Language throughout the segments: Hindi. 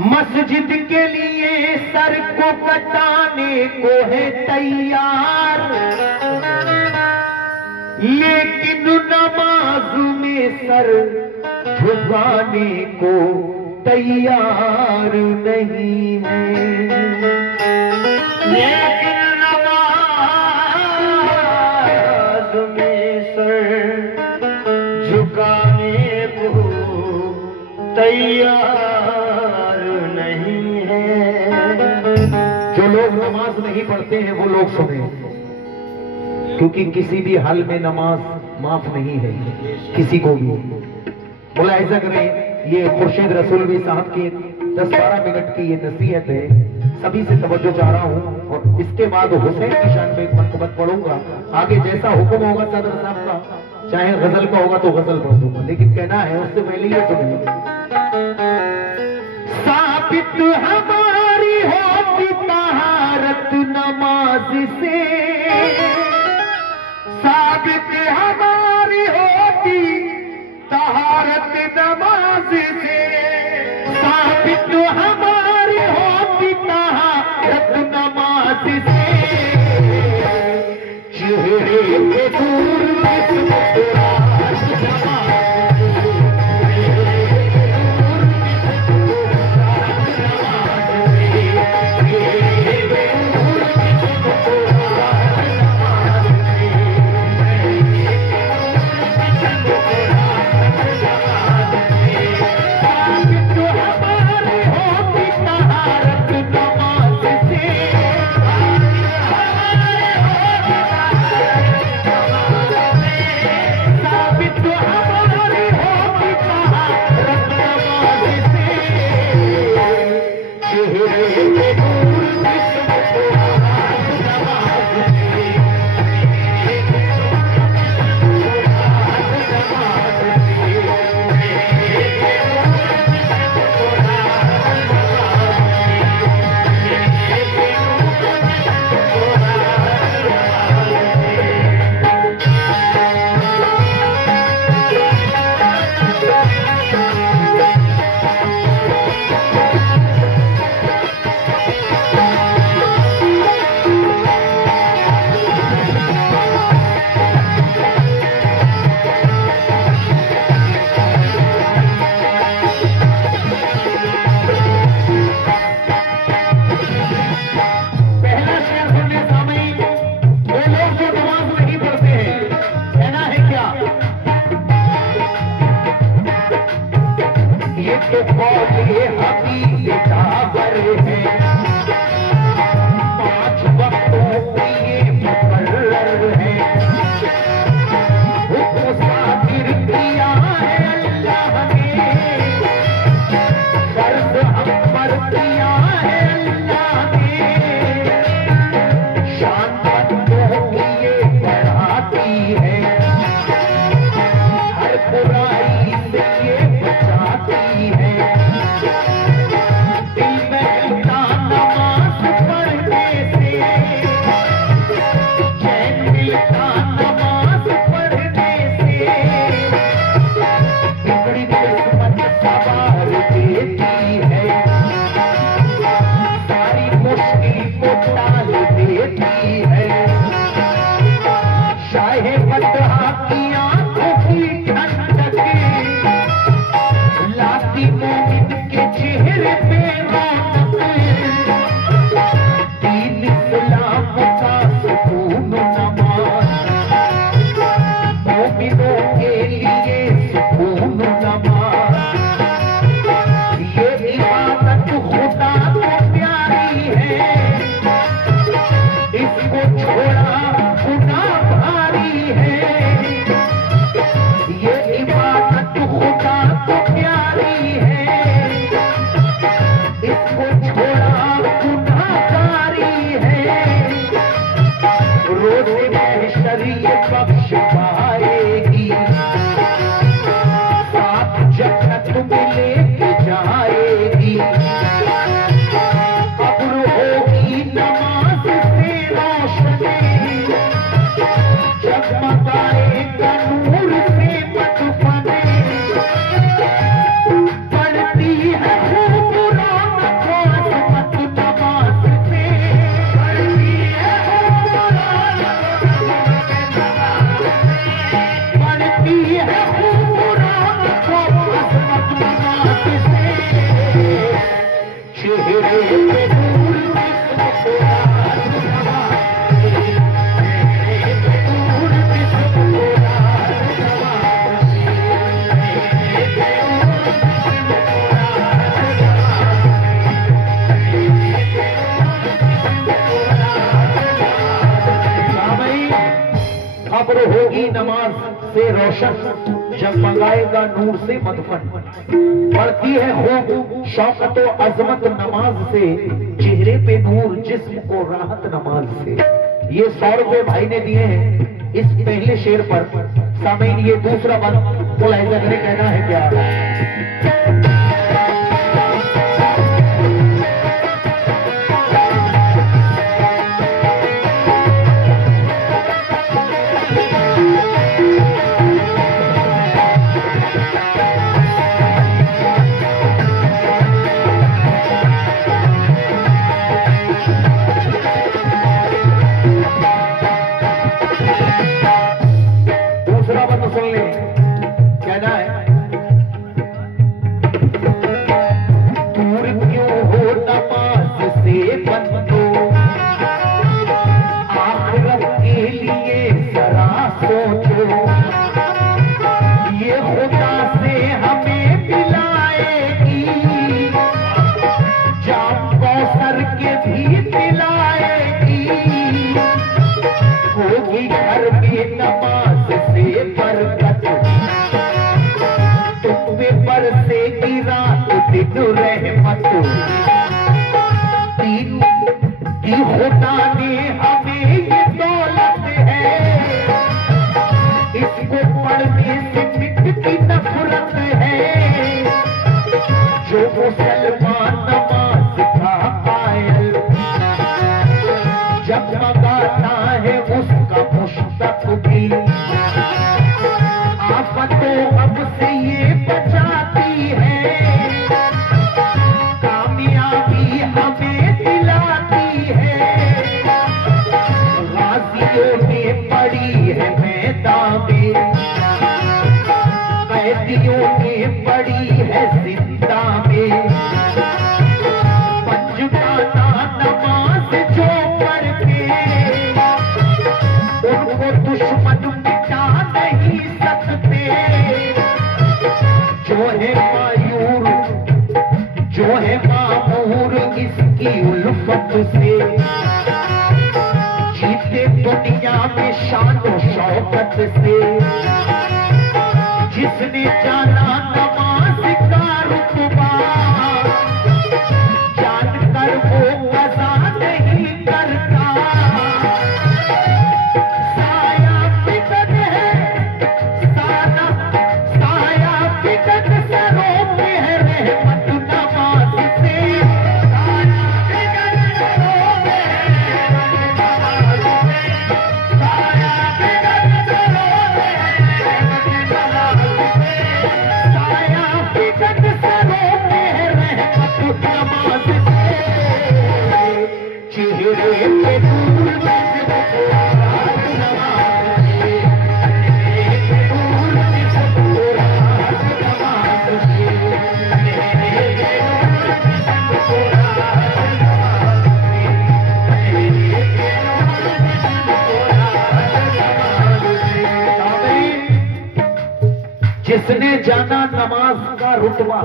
मस्जिद के लिए सर को कटाने को है तैयार, लेकिन नमाज में सर झुकाने को तैयार नहीं है। लेकिन नमाज में सर झुकाने को तैयार नहीं है। जो लोग नमाज नहीं पढ़ते हैं वो लोग सुने, क्योंकि किसी भी हाल में नमाज माफ नहीं है किसी को भी। बोला ऐसा करें, ये खुर्शीद रसूलवी साहब की 10-12 मिनट की ये नसीहत है, सभी से तवज्जो चाह रहा हूँ। और इसके बाद हुसैन की शान में एक मनकबत पढ़ूंगा। आगे जैसा हुक्म होगा सदर साहब का, चाहे गजल का होगा तो गजल पढ़ दूंगा, लेकिन कहना है उससे पहले ये सुनिए। साबित हमारी होती तहारत नमाज से, साबित हमारी होती तहारत नमाज से, साबित हमारी होती तहारत नमाज से। चेहरे पे दूर दिल में होगी नमाज से रोशन, जब मंगाएगा नूर से मदफन। बढ़ती है खूब शौकत व अजमत नमाज से, चेहरे पे नूर जिस्म को राहत नमाज से। ये 100 रुपए भाई ने दिए हैं इस पहले शेर पर। सामीन ये दूसरा बंद तो ऐसा करे कहना है क्या? खुदा ने हमें ये दौलत है, इसको पढ़ने से मिटती नफरत है। जो मुसलमान नमाज का कायल जगमगाता है उसका मुस्तकबिल, आफतों अब से ये बचाती है, कामयाबी हमें दिलाती है। गाजियों ने पड़ी है मैदान में, कैदियों ने पड़ी है जिंदा में। पंजगाना नमाज जो करके उनको दुश्मन मिटा नहीं सकते। जो है मायूर जो है मामूर इसकी उल्फत से, जीते दुनिया में शान और शौकत से। जिसने जाना नमाज का रुतबा, जानकर वो वज़ा नहीं करता। साया फिकन है साया फिकन सरों पे है रहमत नमाज से। साया फिकन सरों पे है रहमत नमाज से। साया फिकन सरों पे है रहमत नमाज से। साया फिकन सरों पे है रहमत नमाज से। चेहरे पे नूर जिसने जाना नमाज का रुतबा,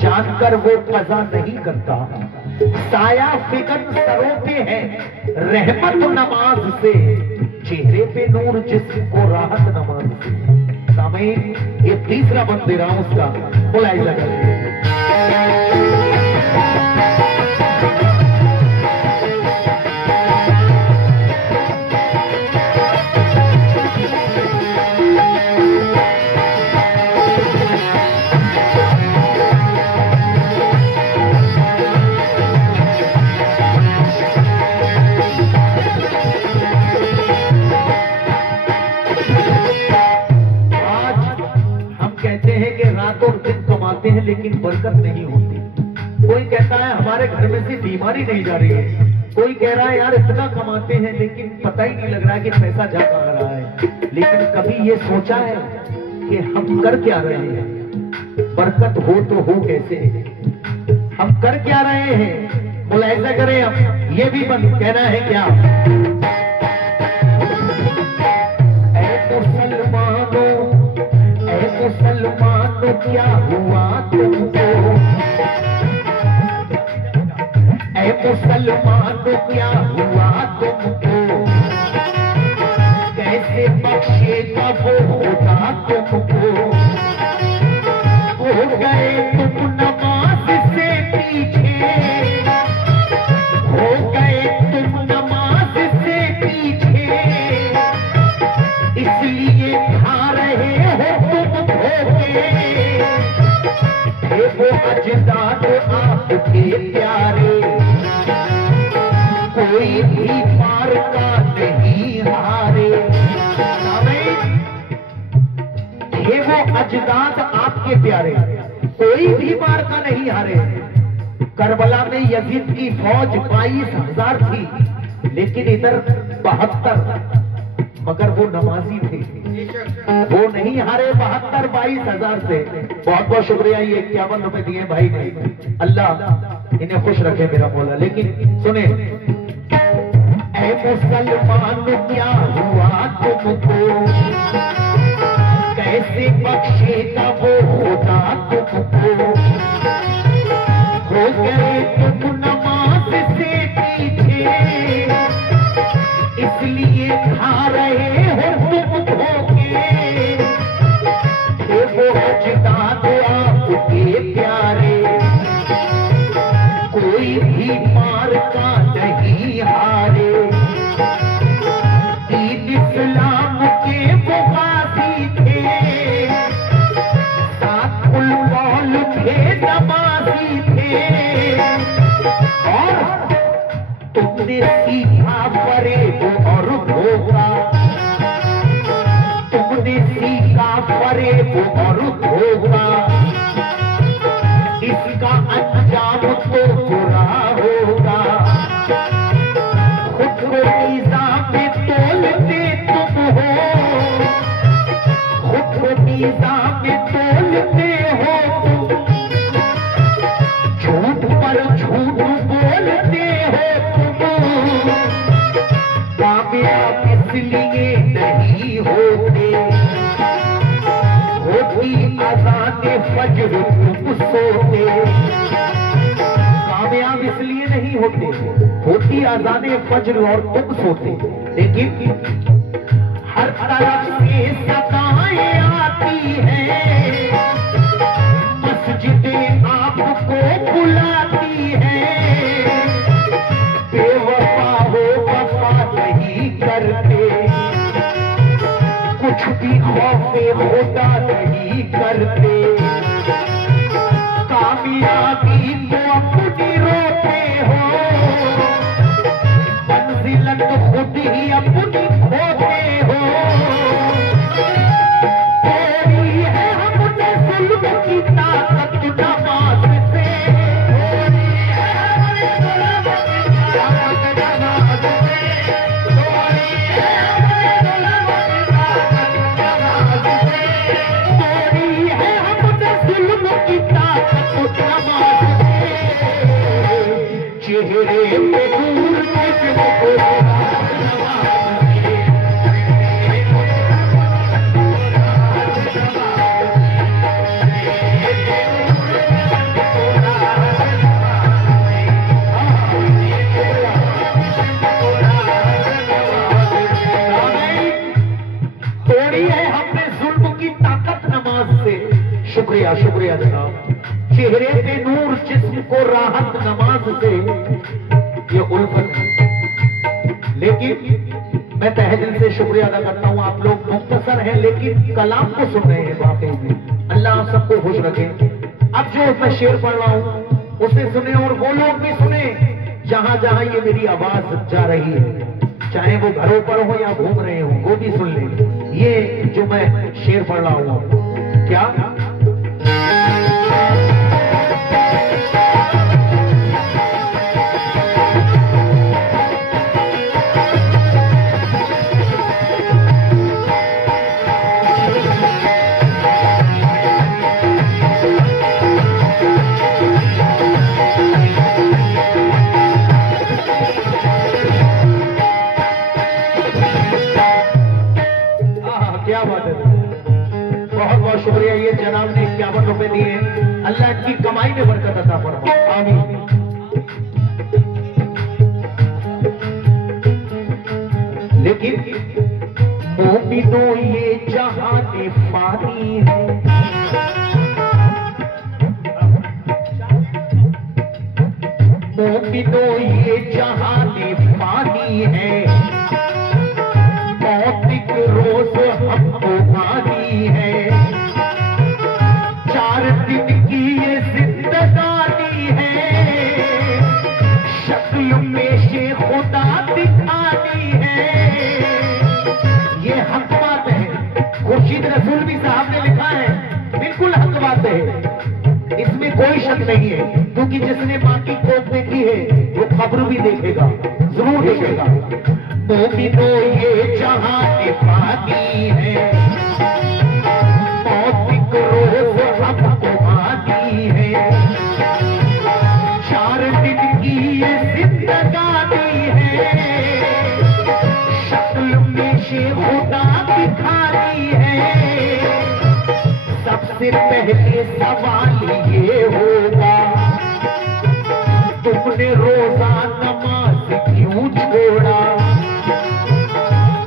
जानकर वो कज़ा नहीं करता। साया फिकन सरों पे है रहमत नमाज से, चेहरे पे नूर जिसको राहत नमाज से। सामीन ये तीसरा बंद दे रहा हूं उसका, बुलाई जगह हैं लेकिन बरकत नहीं होती। कोई कहता है हमारे घर में से बीमारी नहीं जा रही है, कोई कह रहा है यार इतना कमाते हैं लेकिन पता ही नहीं लग रहा है कि पैसा जा कहां रहा है। लेकिन कभी ये सोचा है कि हम कर क्या रहे हैं? बरकत हो तो हो कैसे? हम कर क्या रहे हैं? बोला ऐसा करें हम, ये भी बंद कहना है क्या? ऐ मुसलमानों क्या हुआ तुमको, ऐ मुसलमानों क्या हुआ तुमको, कैसे बख्शेगा वो खुदा तुमको, हो गए तुम नमाज से पीछे, हो गए तुम नमाज से पीछे, इसलिए खा रहे हो तुम धोखे, थे वो अजदाद आपके प्यारे, कोई भी पार का नहीं हारे, थे वो अजदाद आपके प्यारे, कोई भी पार का नहीं हारे। करबला में यजीद की फौज 22,000 थी, लेकिन इधर 72, मगर वो नमाजी थे, वो नहीं हारे 22,000 से। बहुत बहुत शुक्रिया, ये 51 रुपए दिए भाई ने, अल्लाह इन्हें खुश रखे मेरा मौला। लेकिन सुने, ऐ मुसलमान क्या हुआ तुमको, कैसे बख्शेगा वो खुदा तुमको, हो गए तुम नमाज से पीछे, इसलिए खा रहे हो तुम धोखे, थे वो अजदाद आपके प्यारे, कोई भी पार का नहीं हारे, दीन इस्लाम के मुगाजी थे, साथ उलवाल थे नमाजी थे, और तुमने सीखा फरेब और धोखा, तुमने सीखा फरेब और धोखा, इसका अंजाम तो बुरा होगा, खुद को मीज़ान में तोलते तुम हो, खुद को मीज़ान में तोलते हो तुम, झूठ पर झूठ बोलते हो तुम, कामयाब इसलिए नहीं होते, होती अज़ाने फज्र तुम सोते, कामयाब इसलिए नहीं होते, होती अज़ाने फज्र और तुम सोते। लेकिन हर तरफ से सदाएं आती हैं, मस्जिदें आपको बुलाती हैं, बेवफा हो वफा नहीं करते, कुछ भी खौफे खुदा नहीं करते, कामयाबी तो अपनी रोते हो, मंजिलत खुद ही अपनी खोते हो, थोड़ी है हमने जुल्म की ताकत नमाज से, थोड़ी है हमने जुल्म की ताकत नमाज से, थोड़ी है हमने जुल्म की ताकत नमाज से, थोड़ी है हमने जुल्म की ताकत नमाज से, चेहरे पे नूर जिस्म को तोड़ी है हमने जुल्म की ताकत नमाज से। शुक्रिया शुक्रिया जनाब, चेहरे पे नूर जिस्म को राहत नमाज से, ये उल्फत है। लेकिन मैं तहे दिल से शुक्रिया अदा करता हूँ, आप लोग मुख्तसर हैं लेकिन कलाम को सुन रहे हैं वाकई में, अल्लाह आप सबको खुश रखे। अब जो मैं शेर पढ़ रहा हूँ उसे सुने और वो लोग भी सुने जहां जहां ये मेरी आवाज जा रही है, चाहे वो घरों पर हो या घूम रहे हो, वो भी सुन ले। ये जो मैं शेर पढ़ रहा हूँ क्या अता फरमा। आमीन। लेकिन मोमिनो ये जहाने फानी है, मोमिनो ये जहाने फानी है, मौत रोज हमको आनी है, 4 दिन की ये जिंदगानी है, शक्ल में से खुदा दिखानी है। ये हक बात है, खुर्शीद रसूलवी साहब ने लिखा है, बिल्कुल हक बात है, इसमें कोई शक नहीं है, क्योंकि जिसने बाकी कोप देखी है वो खबर भी देखेगा, जरूर देखेगा। मोमिनो ये जहां पानी है, मौत रोज हमको आनी है, 4 दिन की ये जिंदगानी है, शक्ल में से खुदा दिखानी है। सबसे पहले सवाल ये होगा, तुमने रोजा नमाज क्यों छोड़ा?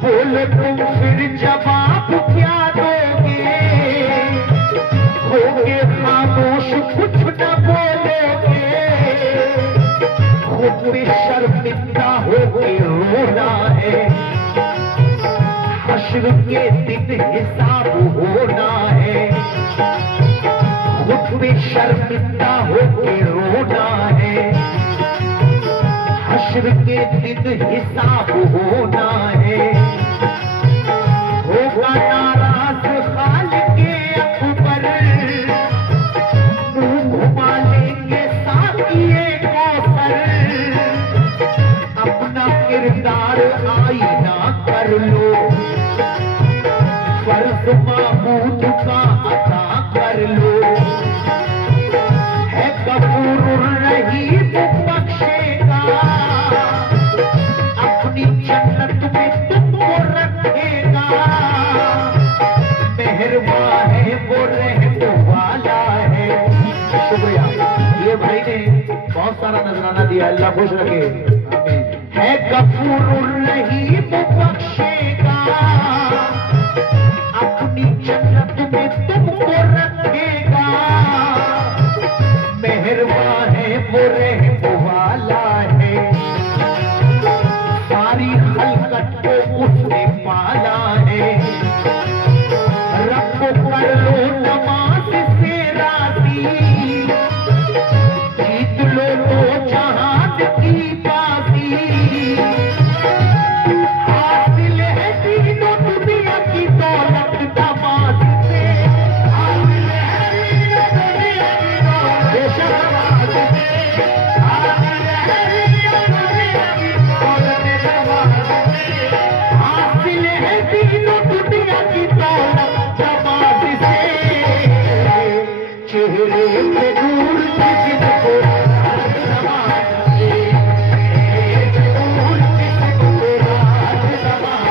बोले तुम फिर जवाब क्या दोगे? होगे खामोश कुछ न बोलोगे, खुद पे शर्मिंदा होके रोना है, हश्र के दिन हिसाब होना है, खुद पे शर्मिंदा होके रोना है, हश्र के दिन हिसाब होना है। होगा नाराज खालिके अकबर, मुंह घुमा लेंगे साकिए कौसर, अपना किरदार आईना कर लो, फर्ज मामूद का अदा कर लो, है गफूर रहीम बख्शेगा, अपनी जन्नत में तुमको रखेगा, मेहरबान है वो रहने वाला है। शुक्रिया, ये भाई ने बहुत सारा नजराना दिया, अल्लाह खुश रखे। है गफूर रहीम बख्शेगा, अपनी जन्नत में तुमको रखेगा, मेहरबान है वो रहने वाला है, सारी खलकत को उसने पाला है। रब को कर लो नमाज से राजी, जीत लो तो जहान की बाजी, हासिल है तीनों दुनिया की दौलत नमाज से, हासिल है तीनों दुनिया की दौलत नमाज से, हासिल है तीनों दुनिया की दौलत नमाज से, हासिल है तीनों दुनिया की दौलत नमाज से। चेहरे पे नूर जिसको नमाज से, नूर जिसको राज नमाज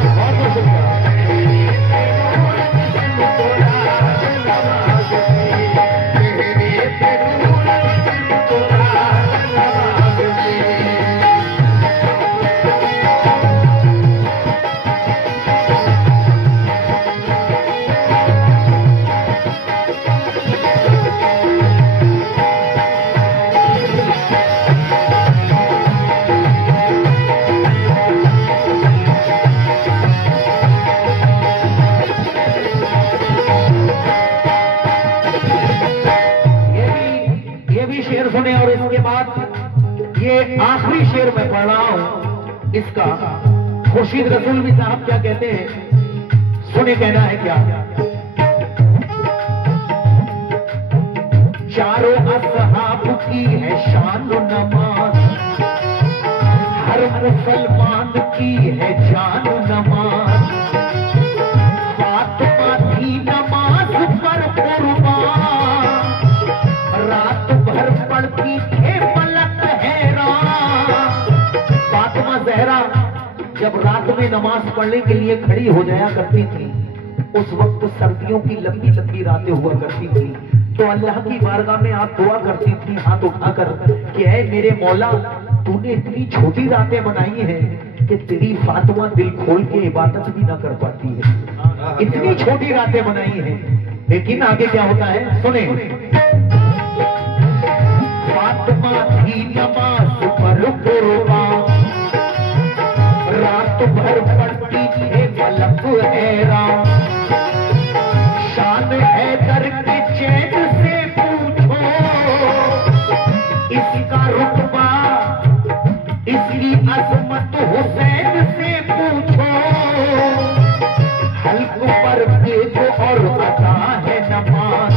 से, बहुत शुक्रिया। शेर सुने और इसके बाद ये आखिरी शेर मैं पढ़ रहा हूं इसका, खुर्शीद रसूलवी साहब क्या कहते हैं, सुने कहना है क्या। चारों असहाब की है शान नमाज, हर मुसलमान की है जान नमाज, फातिमा थी नमाज पर कुर्बान, रात भर पढ़ती थे पलक हैरान। फातिमा ज़हरा जब रात में नमाज पढ़ने के लिए खड़ी हो जाया करती थी, उस वक्त सर्दियों की लंबी लंबी रातें हुआ करती थी, तो अल्लाह की बारगाह में आप दुआ करती थी हाथ उठाकर कि ऐ मेरे मौला, तूने इतनी छोटी रातें बनाई हैं कि तेरी फातिमा दिल खोल के इबादत भी ना कर पाती है। इतनी छोटी रातें बनाई हैं, लेकिन आगे क्या होता है सुने। फातिमा थी नमाज पर कुर्बान, रात भर पढ़ती थे मलक हैरान, शान हैदर के चैन से पूछो इसका रुतबा, इसकी अजमत हुसैन से पूछो, हल्क पर देखो और अता है नमाज,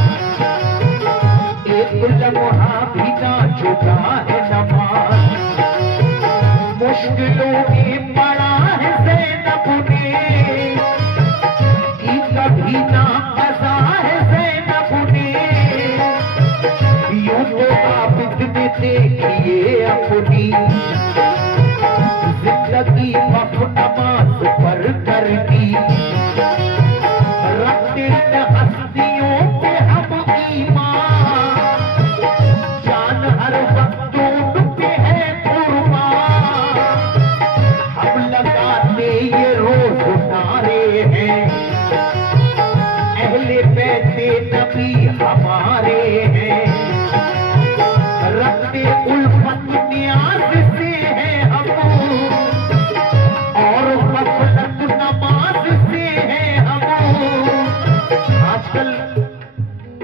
एक लम्हा भी ना छूटा है नमाज, मुश्किलों में पड़ा है ज़ैनब ने, कि कभी ना फंसा है ज़ैनब ने, यूं तो आबिद में देखिए अपनी जिंदगी वफ नमाज पर करनी, रखते हैं हस्तियों पे हम ईमान, जान हर वक्त उन पे है कुर्बान, हम लगाते ये रोज नारे हैं, अहले बैते नबी हमारे हैं, रखते उल्फत न्याज से है हम, और गफलत नमाज से है हम। आजकल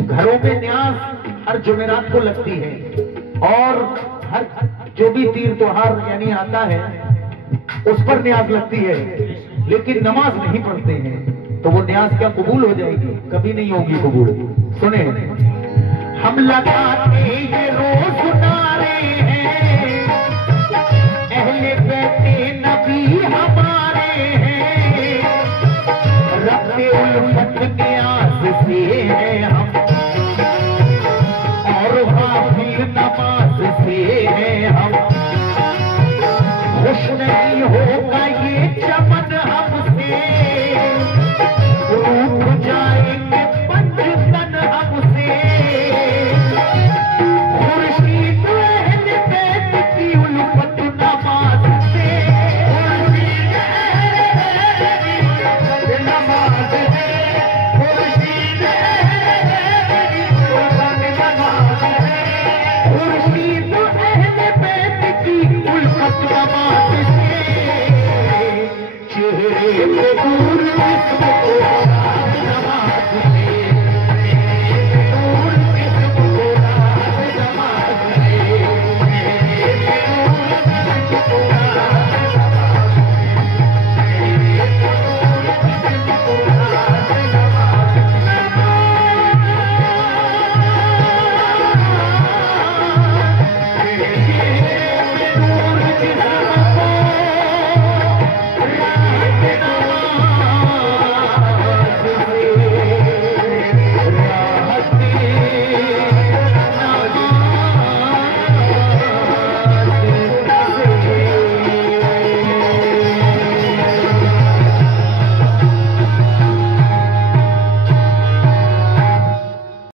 घरों में न्याज हर जुमेरात को लगती है, और हर जो भी तीर त्योहार यानी आता है उस पर न्याज लगती है, लेकिन नमाज नहीं पढ़ते हैं, तो वो न्याज क्या कबूल हो जाएगी? कभी नहीं होगी कबूल। सुने, हम लगाते ये रोज नारे हैं,